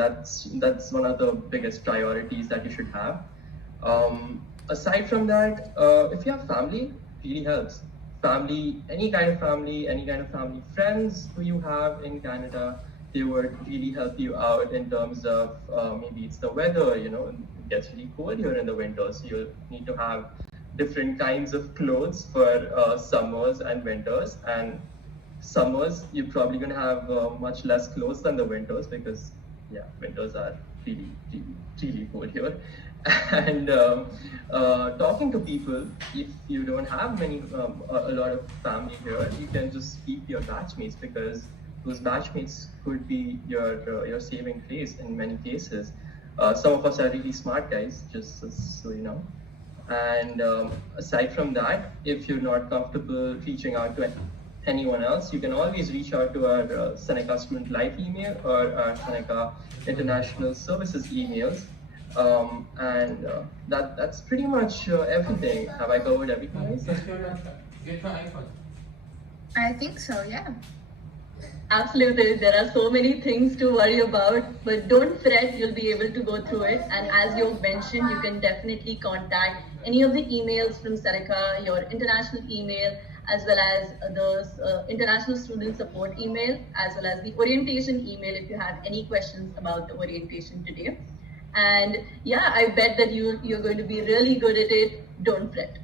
that's one of the biggest priorities that you should have. Aside from that, if you have family, really helps. Family, any kind of family friends who you have in Canada, they would really help you out in terms of maybe it's the weather, it gets really cold here in the winter, so you'll need to have different kinds of clothes for summers and winters. And summers, you're probably going to have much less clothes than the winters because, yeah, winters are really, really, really cold here. And talking to people, if you don't have a lot of family here, you can just speak to your batchmates, because those batchmates could be your saving grace in many cases. Some of us are really smart guys, just so you know. And aside from that, if you're not comfortable reaching out to anyone else, you can always reach out to our Seneca Student Life email or our Seneca International Services emails. And that's pretty much everything. Have I covered everything, guys? I think so, yeah. Absolutely, there are so many things to worry about, but don't fret, you'll be able to go through it. And as you mentioned, you can definitely contact any of the emails from Seneca, your international email, as well as the international student support email, as well as the orientation email if you have any questions about the orientation today. And yeah, I bet that you're going to be really good at it. Don't fret.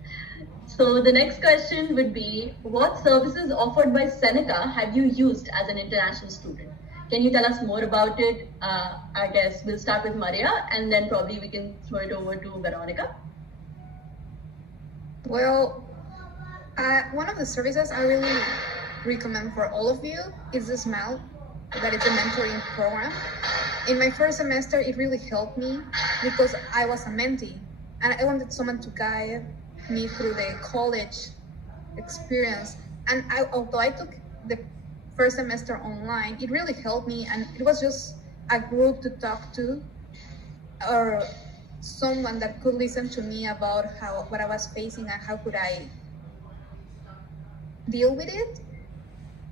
So the next question would be, what services offered by Seneca have you used as an international student? Can you tell us more about it? I guess we'll start with Maria, and then probably we can throw it over to Veronica. Well, one of the services I really recommend for all of you is the SMILE, that is a mentoring program. In my first semester, it really helped me because I was a mentee and I wanted someone to guide me through the college experience. And although I took the first semester online, it really helped me, and it was just a group to talk to, or someone that could listen to me about what I was facing and how could I deal with it.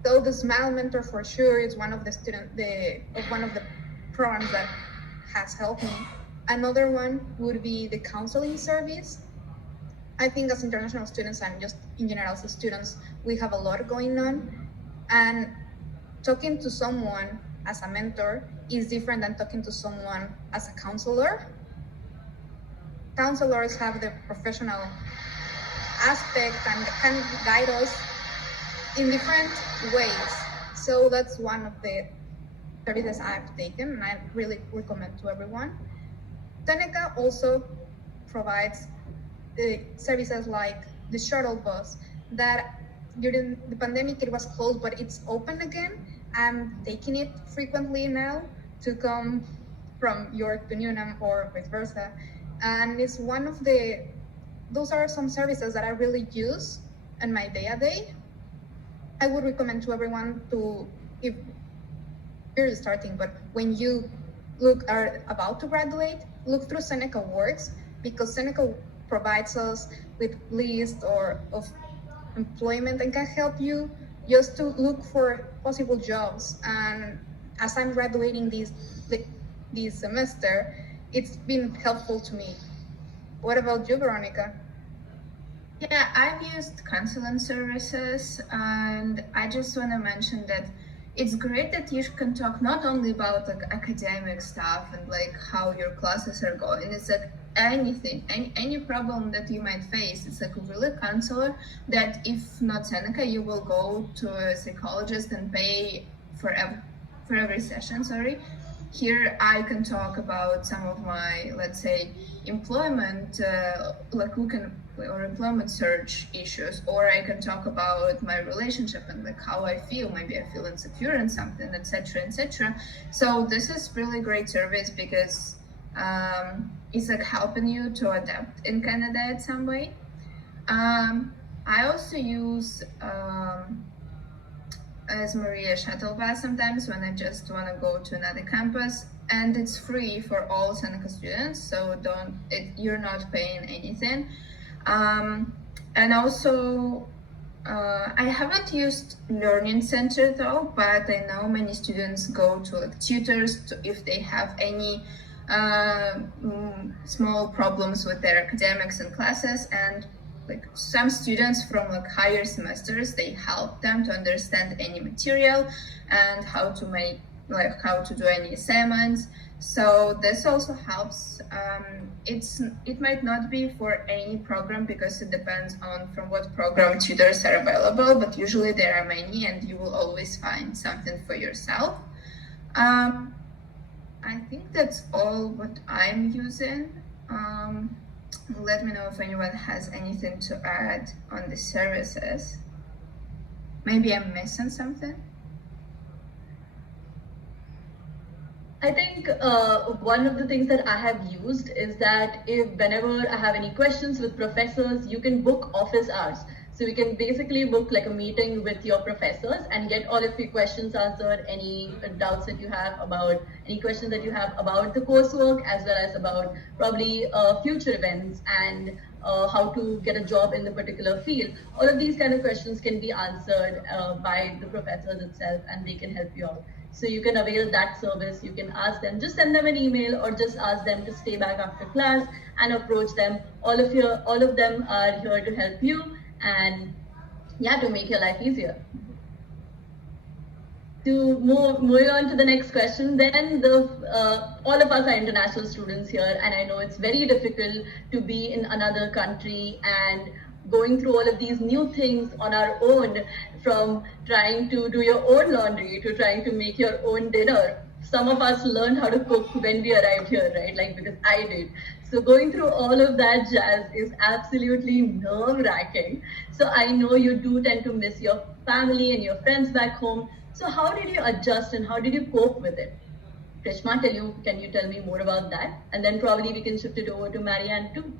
So the SMILE mentor for sure is one of one of the programs that has helped me. Another one would be the counseling service. I think as international students and just in general as students, we have a lot going on, and talking to someone as a mentor is different than talking to someone as a counselor. Counselors have the professional aspect and can guide us in different ways. So that's one of the services I've taken and I really recommend to everyone. Seneca also provides services like the shuttle bus that during the pandemic it was closed, but it's open again. I'm taking it frequently now to come from York to Newnham or vice versa. And it's those are some services that I really use in my day-to-day. I would recommend to everyone to, if you're starting, but when you are about to graduate, look through Seneca Works, because Seneca provides us with list of employment and can help you just to look for possible jobs. And as I'm graduating this semester, it's been helpful to me. What about you, Veronica? Yeah, I've used counseling services, and I just want to mention that it's great that you can talk not only about like academic stuff and like how your classes are going. It's like anything, any problem that you might face. It's like a really counselor that, if not Seneca, you will go to a psychologist and pay for every session. Here I can talk about some of my, let's say, employment, or employment search issues, or I can talk about my relationship and like how I feel. Maybe I feel insecure in something, etc., etc. So this is really great service because it's like helping you to adapt in Canada in some way. I also use as Maria shuttle bus sometimes when I just want to go to another campus, and it's free for all Seneca students, so you're not paying anything. And also I haven't used Learning Center though, but I know many students go to like tutors if they have any small problems with their academics and classes, and like some students from like higher semesters, they help them to understand any material and how to make how to do any assignments. So this also helps. It might not be for any program because it depends on from what program tutors are available, but usually there are many and you will always find something for yourself. I think that's all what I'm using. Let me know if anyone has anything to add on the services. Maybe I'm missing something. I think one of the things that I have used is that if whenever I have any questions with professors, you can book office hours. So we can basically book like a meeting with your professors and get all of your questions answered, any doubts that you have about, any questions that you have about the coursework, as well as about probably future events and how to get a job in the particular field. All of these kind of questions can be answered by the professors itself, and they can help you out. So you can avail that service. You can ask them, just send them an email or just ask them to stay back after class and approach them. All of them are here to help you and yeah, to make your life easier. To moving on to the next question, then all of us are international students here, and I know it's very difficult to be in another country and going through all of these new things on our own, from trying to do your own laundry to trying to make your own dinner. Some of us learned how to cook when we arrived here, right? Like, because I did. So going through all of that jazz is absolutely nerve-wracking. So I know you do tend to miss your family and your friends back home. So how did you adjust and how did you cope with it? Krishma, can you tell me more about that? And then probably we can shift it over to Marianne too.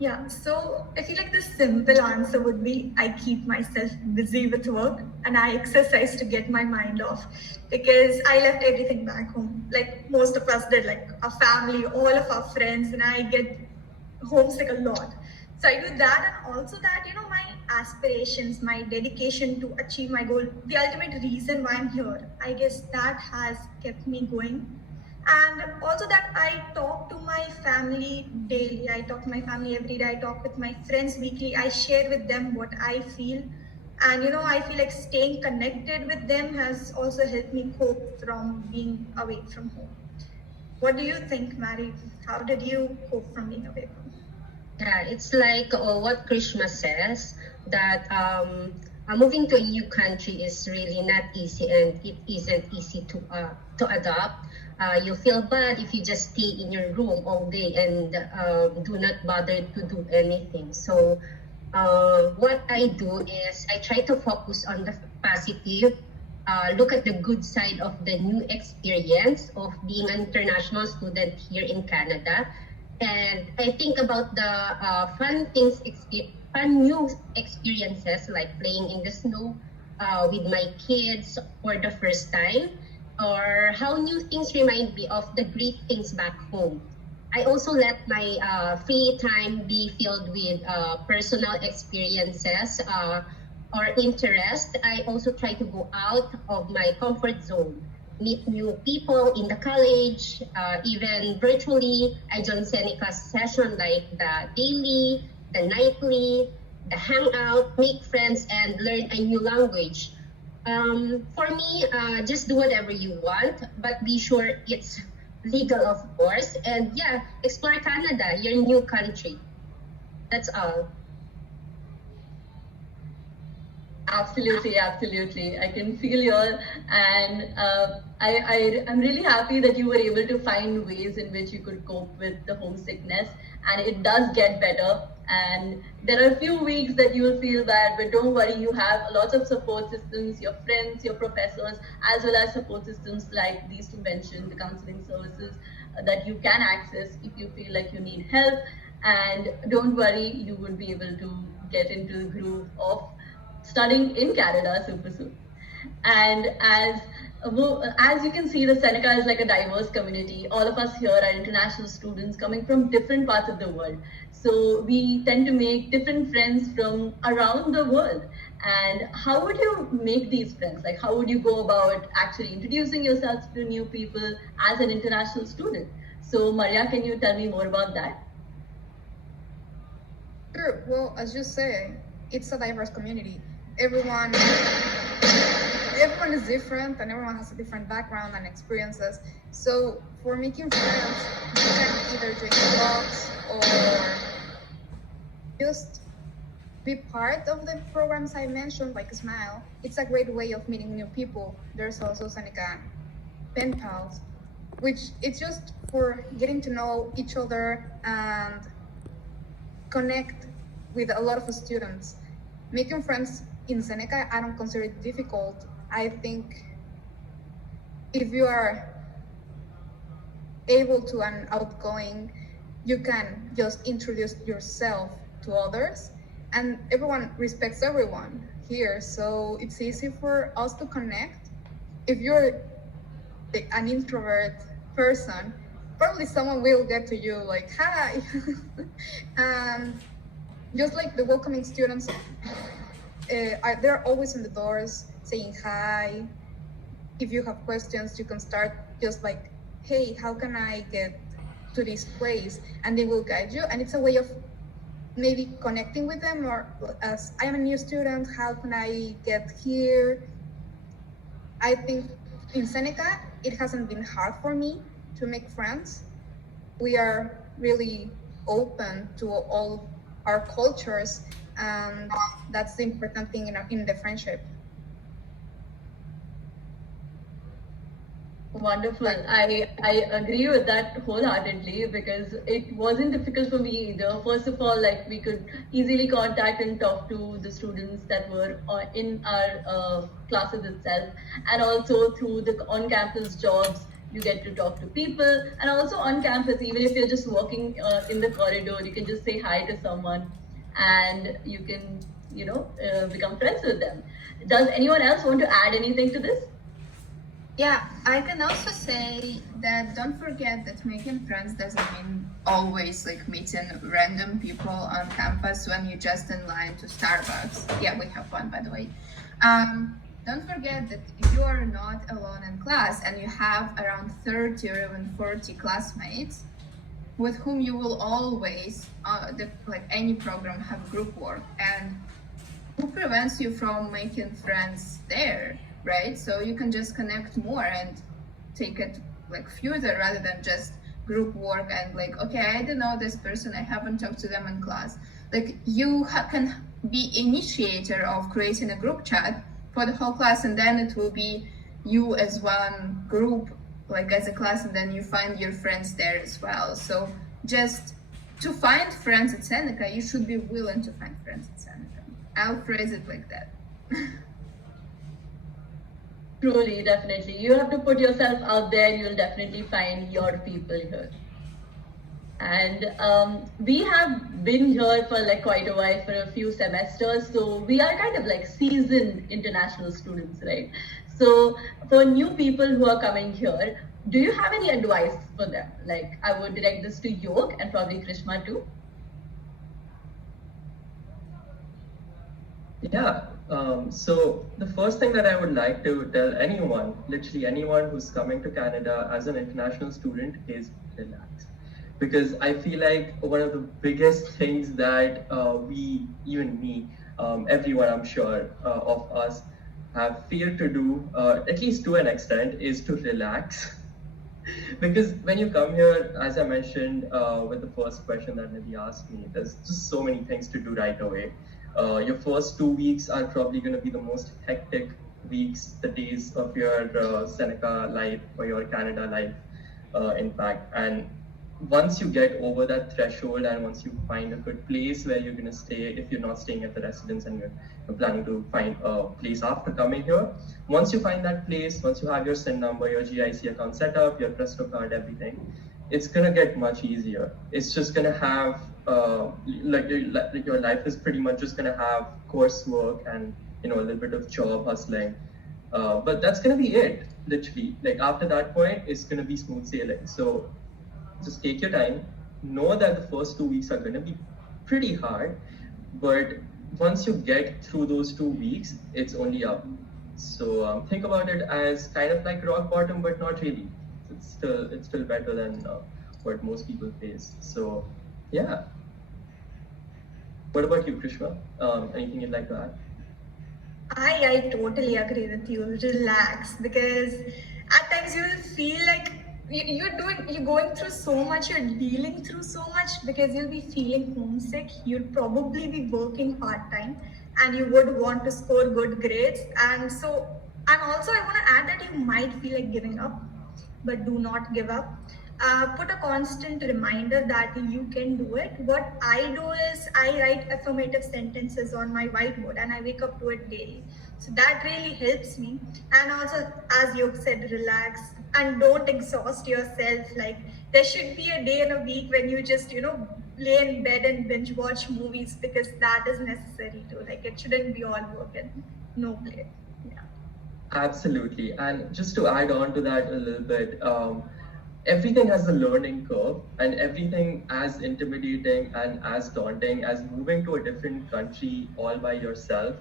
Yeah, so I feel like the simple answer would be I keep myself busy with work and I exercise to get my mind off, because I left everything back home. Like most of us did, like our family, all of our friends, and I get homesick a lot. So I do that, and also that, my aspirations, my dedication to achieve my goal, the ultimate reason why I'm here, I guess that has kept me going. And also that I talk to my family daily. I talk to my family every day. I talk with my friends weekly. I share with them what I feel. And I feel like staying connected with them has also helped me cope from being away from home. What do you think, Mary? How did you cope from being away from home? Yeah, it's like what Krishma says, that moving to a new country is really not easy, and it isn't easy to adopt. You feel bad if you just stay in your room all day and do not bother to do anything. So what I do is I try to focus on the positive, look at the good side of the new experience of being an international student here in Canada. And I think about the fun new experiences, like playing in the snow with my kids for the first time, or how new things remind me of the great things back home. I also let my free time be filled with personal experiences or interest. I also try to go out of my comfort zone, meet new people in the college, even virtually. I join Seneca's session like the daily, the nightly, the hangout, make friends, and learn a new language. For me, just do whatever you want, but be sure it's legal, of course. And yeah, explore Canada, your new country. That's all. Absolutely, absolutely. I can feel you all, and I'm really happy that you were able to find ways in which you could cope with the homesickness, and it does get better. And there are a few weeks that you will feel bad, but don't worry, you have lots of support systems, your friends, your professors, as well as support systems like these two mentioned, the counseling services that you can access if you feel like you need help. And don't worry, you would be able to get into the groove of studying in Canada super soon. And as you can see, the Seneca is like a diverse community. All of us here are international students coming from different parts of the world. So we tend to make different friends from around the world. And how would you make these friends? Like, how would you go about actually introducing yourselves to new people as an international student? So Maria, can you tell me more about that? Sure. Well, as you say, it's a diverse community. Everyone is different, and everyone has a different background and experiences. So for making friends, you can either join clubs or just be part of the programs I mentioned, like Smile. It's a great way of meeting new people. There's also Seneca pen pals, which it's just for getting to know each other and connect with a lot of students. Making friends in Seneca, I don't consider it difficult. I think if you are able to and outgoing, you can just introduce yourself to others, and everyone respects everyone here, so it's easy for us to connect. If you're an introvert person, probably someone will get to you like, hi. And just like the welcoming students, they're always in the doors saying hi. If you have questions, you can start just like, hey, how can I get to this place? And they will guide you. And it's a way of maybe connecting with them, or as I am a new student, how can I get here? I think in Seneca, it hasn't been hard for me to make friends. We are really open to all our cultures, and that's the important thing in the friendship. Wonderful. I agree with that wholeheartedly, because it wasn't difficult for me either. First of all, like, we could easily contact and talk to the students that were in our classes itself, and also through the on-campus jobs, you get to talk to people. And also on campus, even if you're just walking in the corridor, you can just say hi to someone, and you can, become friends with them. Does anyone else want to add anything to this? Yeah, I can also say that don't forget that making friends doesn't mean always like meeting random people on campus when you're just in line to Starbucks. Yeah, we have one, by the way. Don't forget that if you are not alone in class and you have around 30 or even 40 classmates with whom you will always, like any program, have group work, and who prevents you from making friends there? Right? So you can just connect more and take it like further rather than just group work and like, okay, I don't know this person, I haven't talked to them in class. Like you can be initiator of creating a group chat for the whole class, and then it will be you as one group, like as a class, and then you find your friends there as well. So just to find friends at Seneca, you should be willing to find friends at Seneca. I'll phrase it like that. Truly, definitely. You have to put yourself out there. You'll definitely find your people here. And we have been here for like quite a while, for a few semesters. So we are kind of like seasoned international students, right? So for new people who are coming here, do you have any advice for them? Like, I would direct this to Yog and probably Krishma too. Yeah. So the first thing that I would like to tell anyone, literally anyone who's coming to Canada as an international student, is relax. Because I feel like one of the biggest things that even me, everyone I'm sure of us, have failed to do, at least to an extent, is to relax. Because when you come here, as I mentioned with the first question that Nidhi asked me, there's just so many things to do right away. Your first 2 weeks are probably going to be the most hectic weeks, the days of your Seneca life or your Canada life, in fact. And once you get over that threshold, and once you find a good place where you're going to stay, if you're not staying at the residence and you're planning to find a place after coming here, once you find that place, once you have your SIN number, your GIC account set up, your Presto card, everything, it's going to get much easier. It's just going to have like your life is pretty much just going to have coursework and a little bit of job hustling. But that's gonna be it, literally. Like after that point, it's gonna be smooth sailing. So just take your time. Know that the first 2 weeks are gonna be pretty hard, but once you get through those 2 weeks, it's only up. So think about it as kind of like rock bottom, but not really. It's still better than what most people face. So yeah. What about you, Krishna? Anything you'd like to add? I totally agree with you. Relax, because at times you will feel like you're going through so much, you're dealing through so much, because you'll be feeling homesick. You'll probably be working part time, and you would want to score good grades. And also I want to add that you might feel like giving up, but do not give up. Put a constant reminder that you can do it. What I do is I write affirmative sentences on my whiteboard and I wake up to it daily. So that really helps me. And also, as you said, relax and don't exhaust yourself. Like there should be a day in a week when you just, lay in bed and binge watch movies, because that is necessary too. Like it shouldn't be all work and no play. Yeah. Absolutely. And just to add on to that a little bit, everything has a learning curve, and everything as intimidating and as daunting as moving to a different country all by yourself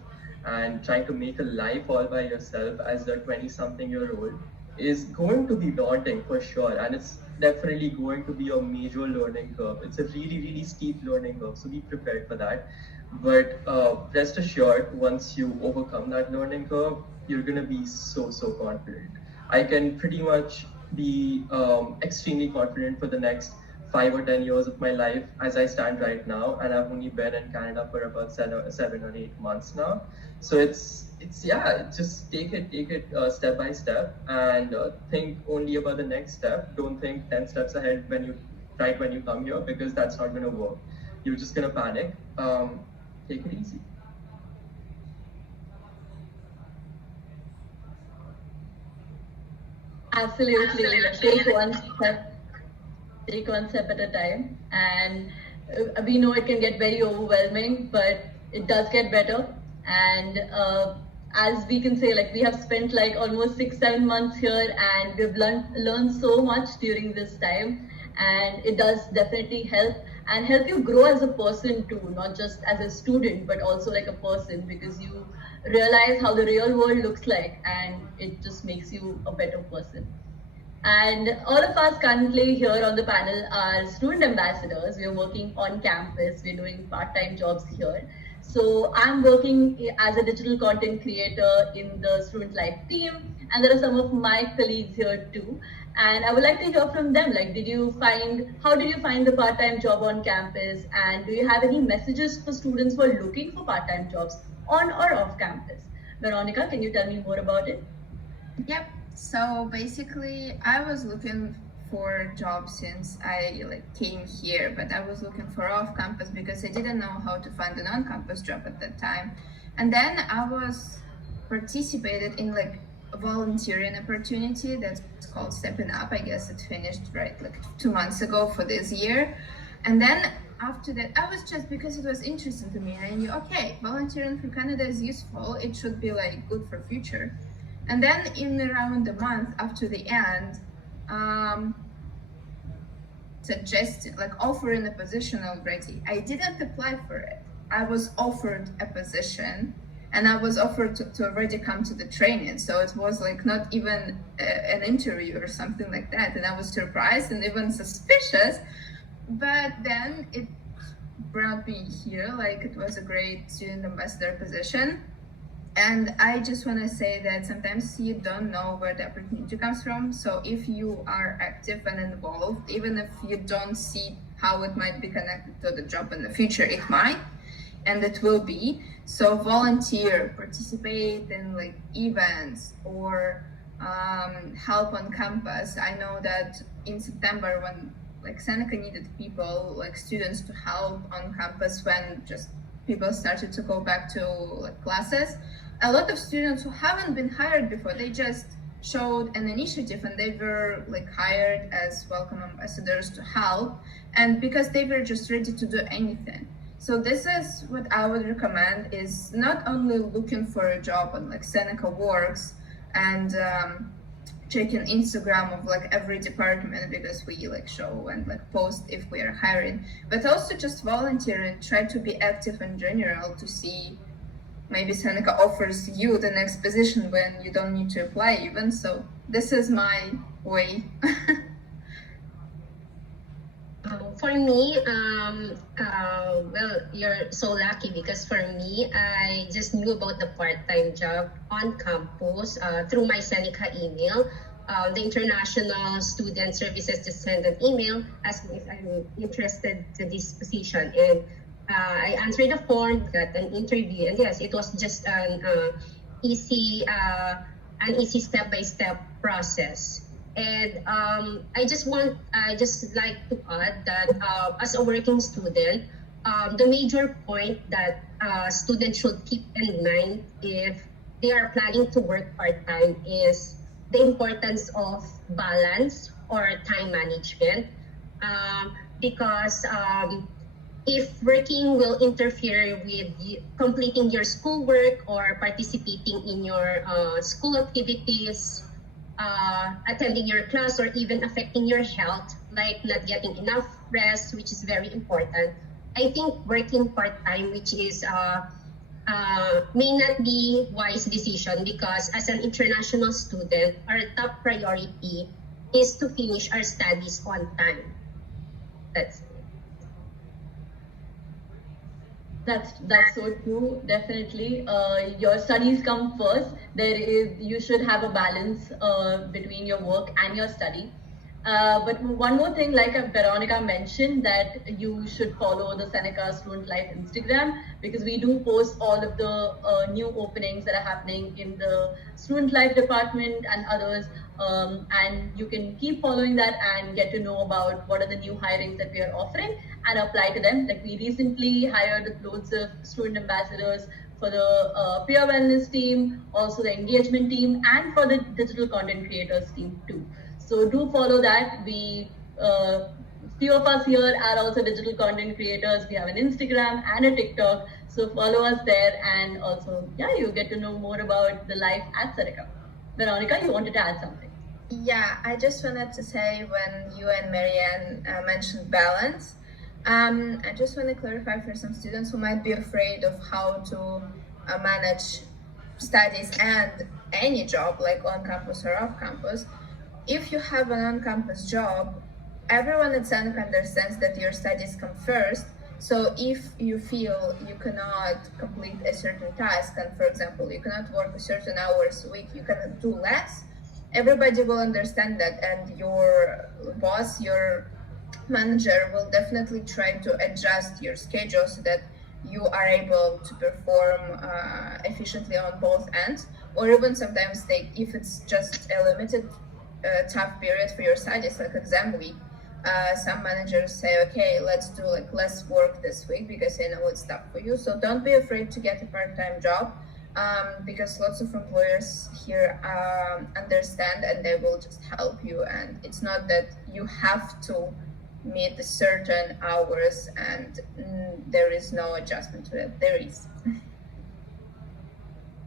and trying to make a life all by yourself as a 20-something-year-old is going to be daunting for sure. And it's definitely going to be a major learning curve. It's a really, really steep learning curve. So be prepared for that. But rest assured, once you overcome that learning curve, you're going to be so, so confident. I can pretty much be extremely confident for the next 5 or 10 years of my life as I stand right now, and I've only been in Canada for about 7 or 8 months now. So it's just take it step by step, and think only about the next step. Don't think 10 steps ahead when you come here, because that's not going to work. You're just going to panic. Take it easy. Absolutely. Take one step at a time. And we know it can get very overwhelming, but it does get better. And as we can say, like we have spent like almost 6-7 months here, and we've learned so much during this time. And it does definitely help you grow as a person too, not just as a student, but also like a person, because you realize how the real world looks like, and it just makes you a better person. And all of us currently here on the panel are student ambassadors. We're working on campus, we're doing part-time jobs here. So I'm working as a digital content creator in the Student Life team, and there are some of my colleagues here too. And I would like to hear from them. Like, how did you find the part-time job on campus? And do you have any messages for students who are looking for part-time jobs on or off campus? Veronica, can you tell me more about it? Yep. So basically, I was looking for jobs since I came here, but I was looking for off campus because I didn't know how to find an on-campus job at that time. And then I was participated in a volunteering opportunity that's called Stepping Up. I guess it finished 2 months ago for this year. And then after that, I was just, because it was interesting to me, I knew, okay, volunteering for Canada is useful. It should be good for future. And then in around a month after the end, suggested, offering a position already. I didn't apply for it. I was offered a position, and I was offered to already come to the training. So it was not even an interview or something like that. And I was surprised and even suspicious. But then it brought me here. It was a great student ambassador position. And I just want to say that sometimes you don't know where the opportunity comes from. So if you are active and involved, even if you don't see how it might be connected to the job in the future, it might, and it will be. So volunteer, participate in events, or help on campus. I know that in September, when Seneca needed people, students, to help on campus when just people started to go back to classes. A lot of students who haven't been hired before, they just showed an initiative, and they were hired as welcome ambassadors to help, and because they were just ready to do anything. So this is what I would recommend, is not only looking for a job on Seneca Works, and checking Instagram of like every department, because we like show and like post if we are hiring, but also just volunteer and try to be active in general to see maybe Seneca offers you the next position when you don't need to apply even. So this is my way. For me, well, you're so lucky, because for me, I just knew about the part-time job on campus through my Seneca email. The International Student Services just sent an email asking if I'm interested to this position, and I answered the form, got an interview, and yes, it was just easy, an easy step-by-step process. And I just like to add that as a working student, the major point that students should keep in mind if they are planning to work part-time is the importance of balance or time management. Because if working will interfere with completing your schoolwork or participating in your school activities, attending your class, or even affecting your health, like not getting enough rest, which is very important, I think working part-time, which is may not be wise decision, because as an international student, our top priority is to finish our studies on time. That's it. That's so true. Definitely, your studies come first. You should have a balance between your work and your study. But one more thing, like Veronica mentioned, that you should follow the Seneca Student Life Instagram, because we do post all of the new openings that are happening in the Student Life department and others. And you can keep following that and get to know about what are the new hirings that we are offering and apply to them. Like we recently hired loads of student ambassadors for the peer wellness team, also the engagement team, and for the digital content creators team too. So do follow that. We few of us here are also digital content creators. We have an Instagram and a TikTok. So follow us there, and also you get to know more about the life at Seneca. Veronica, you wanted to add something? Yeah, I just wanted to say, when you and Marianne mentioned balance, I just want to clarify for some students who might be afraid of how to manage studies and any job, like on campus or off campus. If you have an on-campus job, everyone at Seneca understands that your studies come first. So if you feel you cannot complete a certain task, and for example, you cannot work a certain hours a week, you cannot do less, everybody will understand that, and your boss, your manager will definitely try to adjust your schedule so that you are able to perform efficiently on both ends. Or even sometimes if it's just a limited tough period for your studies, like exam week, some managers say, okay, let's do like less work this week because I know it's tough for you. So don't be afraid to get a part-time job, because lots of employers here understand, and they will just help you. And it's not that you have to meet certain hours, and there is no adjustment to it. There is.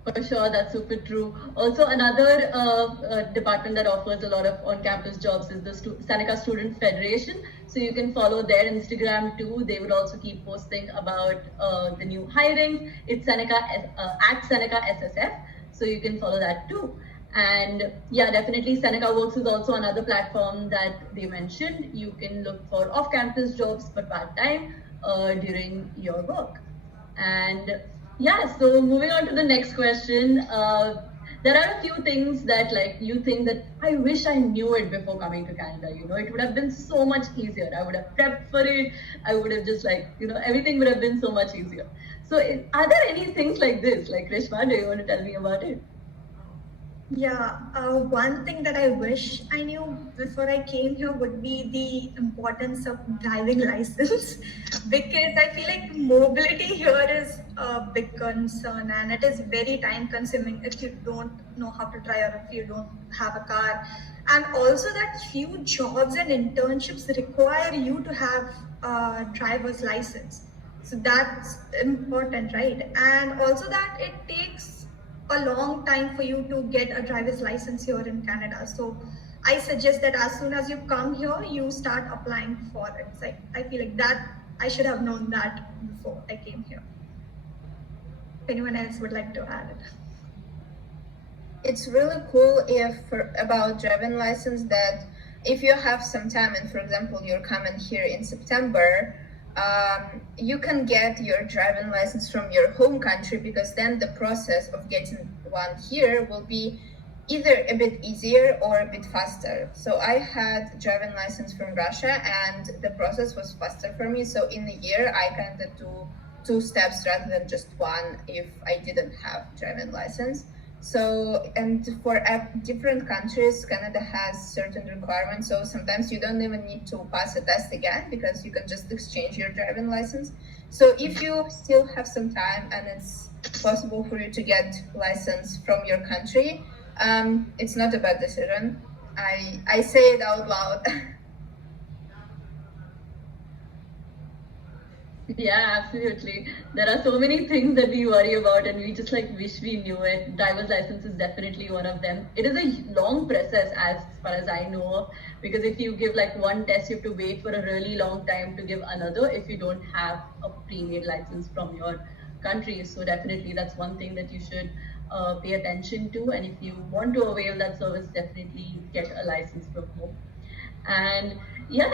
For sure, that's super true. Also, another department that offers a lot of on-campus jobs is the Seneca Student Federation. So you can follow their Instagram too. They would also keep posting about the new hirings. It's Seneca at Seneca SSF. So you can follow that too. And definitely Seneca Works is also another platform that they mentioned. You can look for off-campus jobs but part-time during your work. And so moving on to the next question. There are a few things that you think that I wish I knew it before coming to Canada. It would have been so much easier. I would have prepped for it. I would have just everything would have been so much easier. So are there any things like this? Like Rishma, do you want to tell me about it? Yeah, one thing that I wish I knew before I came here would be the importance of driving license, because I feel like mobility here is a big concern, and it is very time consuming if you don't know how to drive or if you don't have a car. And also that few jobs and internships require you to have a driver's license. So that's important, right? And also that it takes a long time for you to get a driver's license here in Canada. So I suggest that as soon as you come here, you start applying for it. So I feel like that I should have known that before I came here. If anyone else would like to add it. It's really cool about driving license that if you have some time and for example you're coming here in September, you can get your driving license from your home country, because then the process of getting one here will be either a bit easier or a bit faster. So I had driving license from Russia and the process was faster for me. So in a year I kind of do 2 steps rather than just one if I didn't have driving license. So, and for different countries, Canada has certain requirements. So sometimes you don't even need to pass a test again because you can just exchange your driving license. So if you still have some time and it's possible for you to get license from your country, it's not a bad decision. I say it out loud. Yeah, absolutely. There are so many things that we worry about and we just like wish we knew it. Driver's license is definitely one of them. It is a long process as far as I know, because if you give like one test, you have to wait for a really long time to give another if you don't have a pre-made license from your country. So definitely that's one thing that you should pay attention to. And if you want to avail that service, definitely get a license from home. And yeah,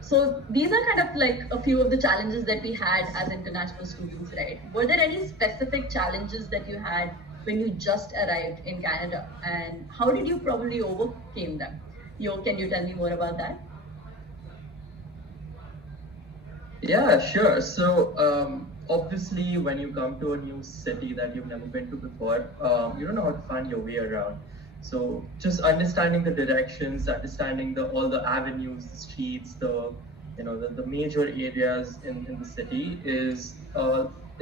so these are kind of like a few of the challenges that we had as international students, right? Were there any specific challenges that you had when you just arrived in Canada, and how did you probably overcame them? Can you tell me more about that? Yeah, sure. So obviously, when you come to a new city that you've never been to before, you don't know how to find your way around. So just understanding the directions, understanding all the avenues, the streets, the major areas in the city is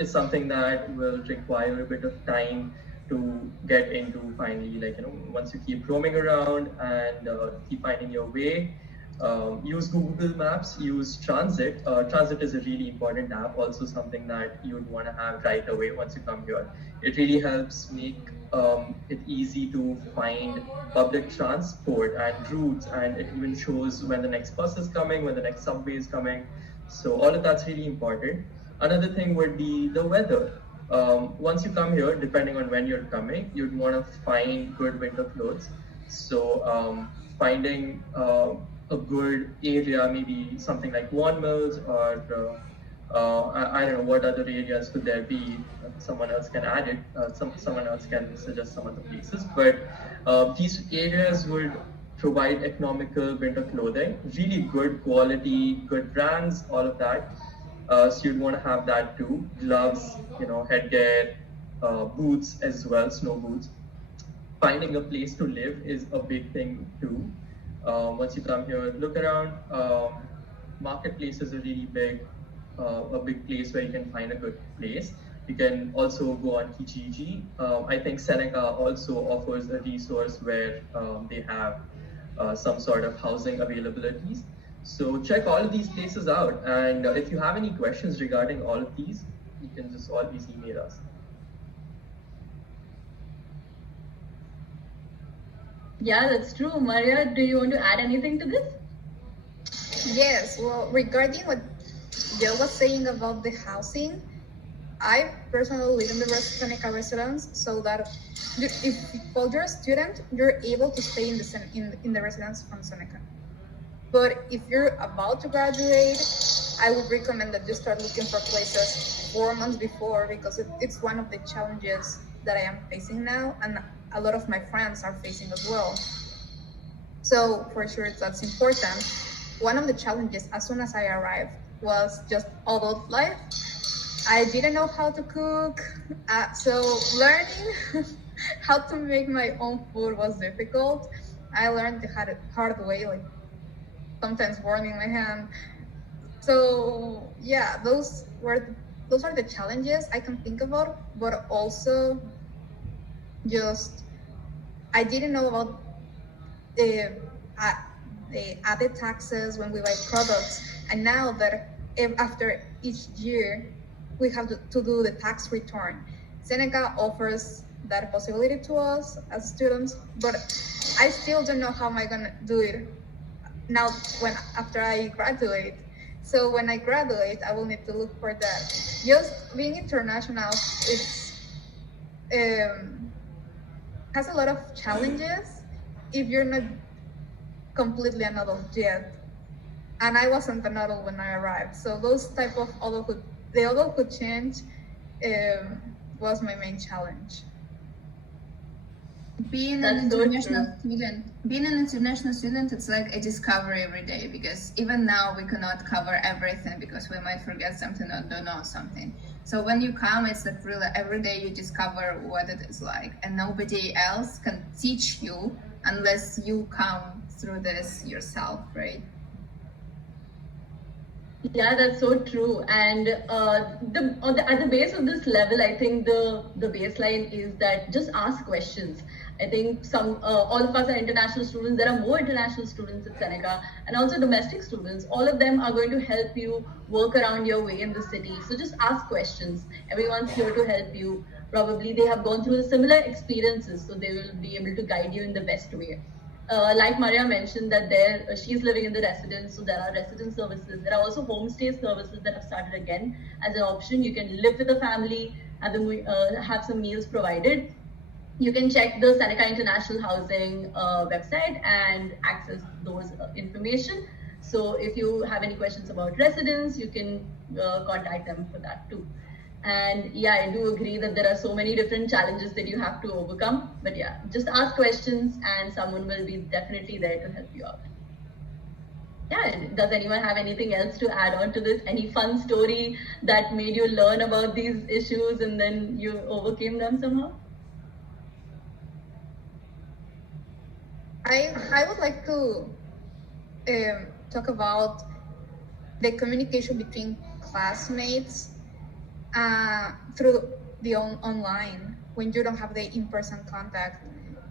something that will require a bit of time to get into finally. Like, once you keep roaming around and keep finding your way. Use Google Maps, use Transit. Transit is a really important app, also something that you would want to have right away once you come here. It really helps make it easy to find public transport and routes, and it even shows when the next bus is coming, when the next subway is coming. So all of that's really important. Another thing would be the weather. Once you come here, depending on when you're coming, you'd want to find good winter clothes. So finding a good area, maybe something like Vaughan Mills, or I don't know what other areas could there be. Someone else can add it. Someone else can suggest some other places. But these areas would provide economical winter clothing, really good quality, good brands, all of that. So you'd want to have that too. Gloves, headgear, boots as well, snow boots. Finding a place to live is a big thing too. Once you come here, look around. Marketplace is a really a big place where you can find a good place. You can also go on Kijiji. I think Seneca also offers a resource where they have some sort of housing availabilities. So check all of these places out. And if you have any questions regarding all of these, you can just always email us. Yeah, that's true. Maria, do you want to add anything to this? Yes, well, regarding what Joe was saying about the housing, I personally live in the Seneca residence, so that while you're a student, you're able to stay in the residence from Seneca. But if you're about to graduate, I would recommend that you start looking for places 4 months before, because it's one of the challenges that I am facing now, and a lot of my friends are facing as well. So for sure, that's important. One of the challenges as soon as I arrived was just adult life. I didn't know how to cook, so learning how to make my own food was difficult. I learned the hard way, like sometimes burning my hand. So yeah, those are the challenges I can think about, but also just I didn't know about the added taxes when we buy products, and now that after each year we have to do the tax return. Seneca offers that possibility to us as students, but I still don't know how am I gonna do it now after I graduate. So when I graduate, I will need to look for that. Just being international, has a lot of challenges if you're not completely an adult yet. And I wasn't an adult when I arrived. So those type of the adulthood change was my main challenge. Being an international student, it's like a discovery every day, because even now we cannot cover everything because we might forget something or don't know something. So when you come, it's like really every day you discover what it is like, and nobody else can teach you unless you come through this yourself, right? Yeah, that's so true. And at the base of this level, I think the baseline is that just ask questions. I think all of us are international students. There are more international students at Seneca, and also domestic students. All of them are going to help you work around your way in the city. So just ask questions. Everyone's here to help you. Probably they have gone through similar experiences, so they will be able to guide you in the best way. Like Maria mentioned, that she's living in the residence, so there are residence services. There are also homestay services that have started again as an option. You can live with a family, have some meals provided. You can check the Seneca International Housing website and access those information. So if you have any questions about residence, you can contact them for that too. And yeah, I do agree that there are so many different challenges that you have to overcome. But yeah, just ask questions and someone will be definitely there to help you out. Yeah, does anyone have anything else to add on to this? Any fun story that made you learn about these issues and then you overcame them somehow? I would like to talk about the communication between classmates through the online when you don't have the in-person contact,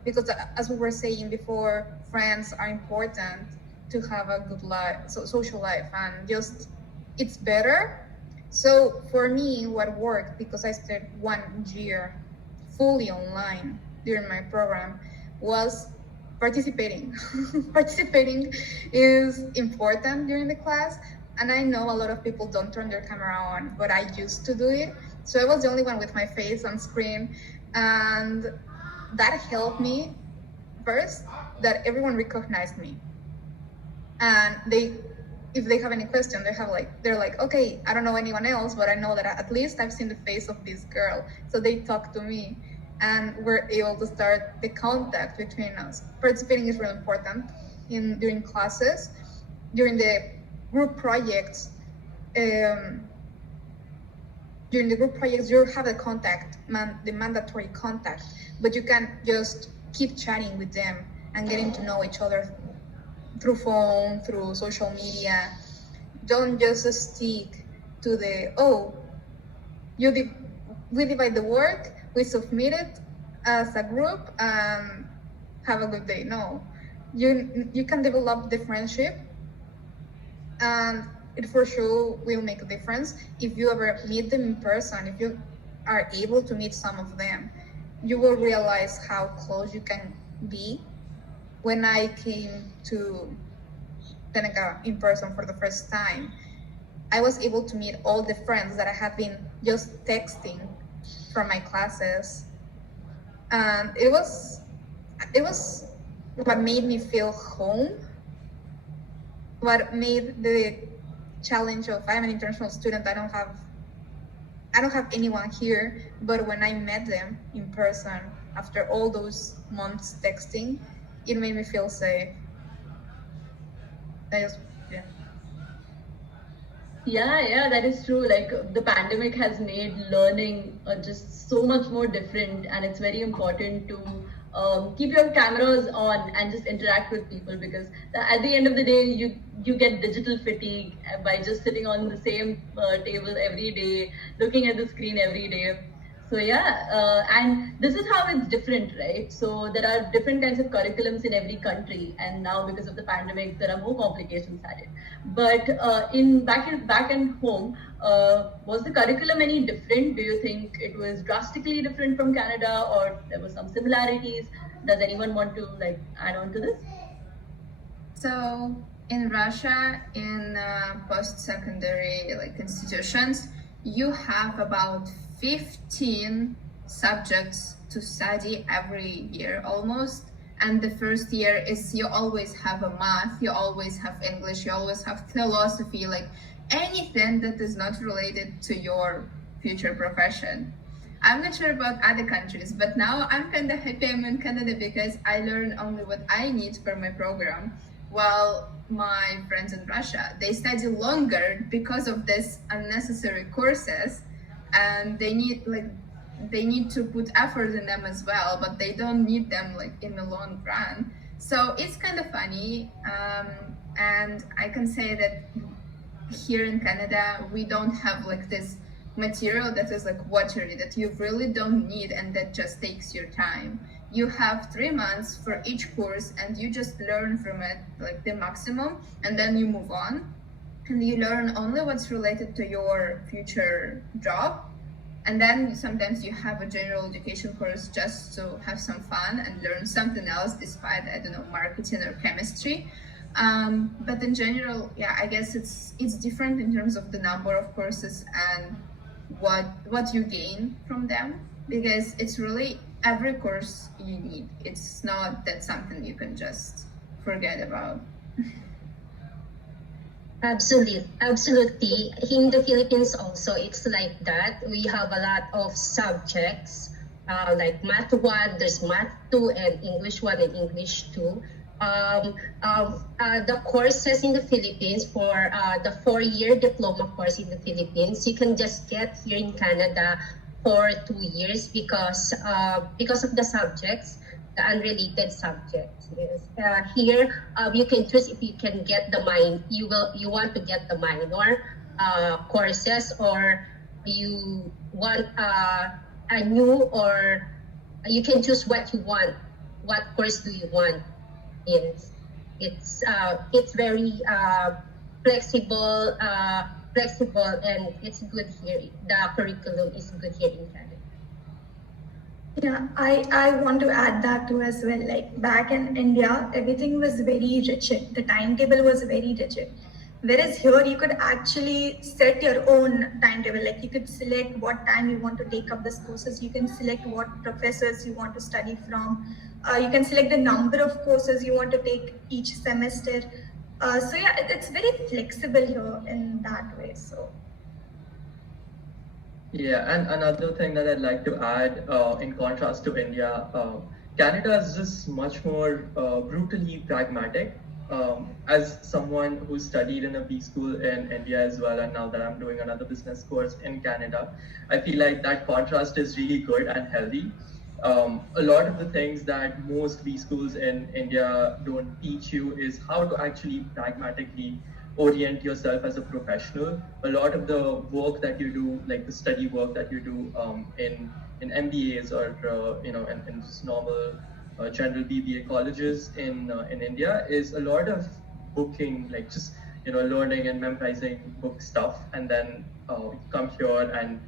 because as we were saying before, friends are important to have a good life, social life, and just it's better. So for me, what worked, because I stayed 1 year fully online during my program, was participating. Participating is important during the class. And I know a lot of people don't turn their camera on, but I used to do it. So I was the only one with my face on screen. And that helped me first, that everyone recognized me. And if they have any question, they're like, okay, I don't know anyone else, but I know that at least I've seen the face of this girl. So they talk to me and we're able to start the contact between us. Participating is really important during classes, during the group projects. During the group projects, you have the mandatory contact, but you can just keep chatting with them and getting to know each other through phone, through social media. Don't just stick to we divide the work, we submit it as a group, and have a good day. No, you can develop the friendship, and it for sure will make a difference if you ever meet them in person. If you are able to meet some of them, you will realize how close you can be. When I came to Seneca in person for the first time, I was able to meet all the friends that I had been just texting from my classes. And it was what made me feel home, what made the challenge of I'm an international student, I don't have anyone here, but when I met them in person after all those months texting, it made me feel safe. Yeah, that is true. Like the pandemic has made learning just so much more different, and it's very important to keep your cameras on and just interact with people, because at the end of the day, you get digital fatigue by just sitting on the same table every day, looking at the screen every day. So yeah, and this is how it's different, right? So there are different kinds of curriculums in every country, and now because of the pandemic, there are more complications added. But in back in home, was the curriculum any different? Do you think it was drastically different from Canada, or there were some similarities? Does anyone want to like add on to this? So in Russia, in post-secondary like institutions, you have about 15 subjects to study every year almost. And the first year is you always have a math, you always have English, you always have philosophy, like anything that is not related to your future profession. I'm not sure about other countries, but now I'm kind of happy I'm in Canada because I learn only what I need for my program. While my friends in Russia, they study longer because of this unnecessary courses, and they need to put effort in them as well, but they don't need them like in the long run. So it's kind of funny, and I can say that here in Canada we don't have like this material that is like watery that you really don't need and that just takes your time. You have 3 months for each course and you just learn from it like the maximum, and then you move on and you learn only what's related to your future job. And then sometimes you have a general education course just to have some fun and learn something else despite, I don't know, marketing or chemistry. But in general, yeah, I guess it's different in terms of the number of courses and what you gain from them, because it's really every course you need. It's not that something you can just forget about. Absolutely. In the Philippines also, it's like that. We have a lot of subjects, like Math 1, there's Math 2, and English 1 and English 2. The courses in the Philippines for the 4-year diploma course in the Philippines, you can just get here in Canada for 2 years because of the subjects, the unrelated subjects. Yes. Here, you can choose if you can get the you want to get the minor courses, or you want a new, or you can choose what you want. What course do you want? Yes, it's very flexible, and it's good here. The curriculum is good here in Canada. Yeah, I want to add that too as well. Like back in India, everything was very rigid. The timetable was very rigid. Whereas here, you could actually set your own timetable. Like you could select what time you want to take up these courses. You can select what professors you want to study from. You can select the number of courses you want to take each semester. So yeah, it's very flexible here in that way. So. Yeah, and another thing that I'd like to add, in contrast to India, Canada is just much more brutally pragmatic. As someone who studied in a B school in India as well, and now that I'm doing another business course in Canada, I feel like that contrast is really good and healthy. A lot of the things that most B schools in India don't teach you is how to actually pragmatically orient yourself as a professional. A lot of the work that you do, like the study work that you do in MBAs or in just normal general BBA colleges in India, is a lot of booking, like just learning and memorizing book stuff, and then come here and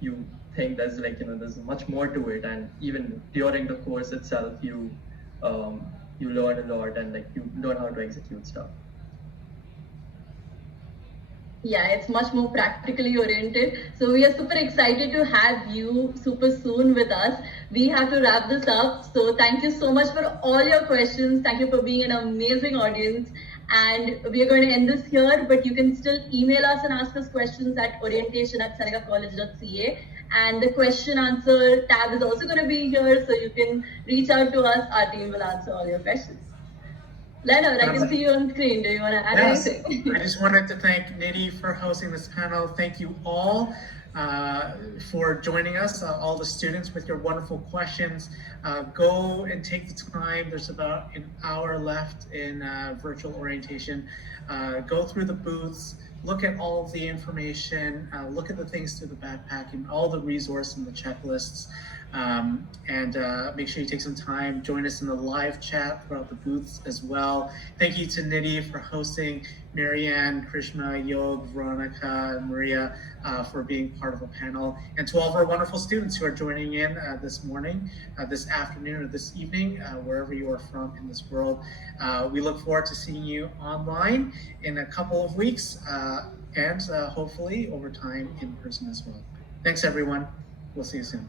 you think there's there's much more to it, and even during the course itself you learn a lot, and you learn how to execute stuff. Yeah, it's much more practically oriented. So we are super excited to have you super soon with us. We have to wrap this up. So thank you so much for all your questions. Thank you for being an amazing audience. And we are going to end this here, but you can still email us and ask us questions at orientation@sneccollege.ca. And the question answer tab is also going to be here, so you can reach out to us. Our team will answer all your questions. Leonard, I can see you on screen. Do you want to add anything? I just wanted to thank Nidhi for hosting this panel. Thank you all for joining us, all the students with your wonderful questions. Go and take the time. There's about an hour left in virtual orientation. Go through the booths, look at all of the information, look at the things through the backpacking, all the resources and the checklists, and make sure you take some time, join us in the live chat throughout the booths as well. Thank you to Nidhi for hosting, Marianne, Krishma, Yog, Veronica, and Maria for being part of a panel, and to all of our wonderful students who are joining in this morning, this afternoon, or this evening, wherever you are from in this world. We look forward to seeing you online in a couple of weeks, and hopefully over time in person as well. Thanks, everyone. We'll see you soon.